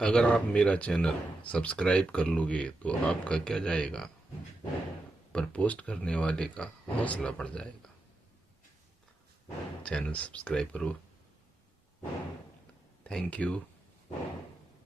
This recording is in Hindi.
अगर आप मेरा चैनल सब्सक्राइब कर लोगे तो आपका क्या जाएगा, पर पोस्ट करने वाले का हौसला बढ़ जाएगा। चैनल सब्सक्राइब करो। Thank you.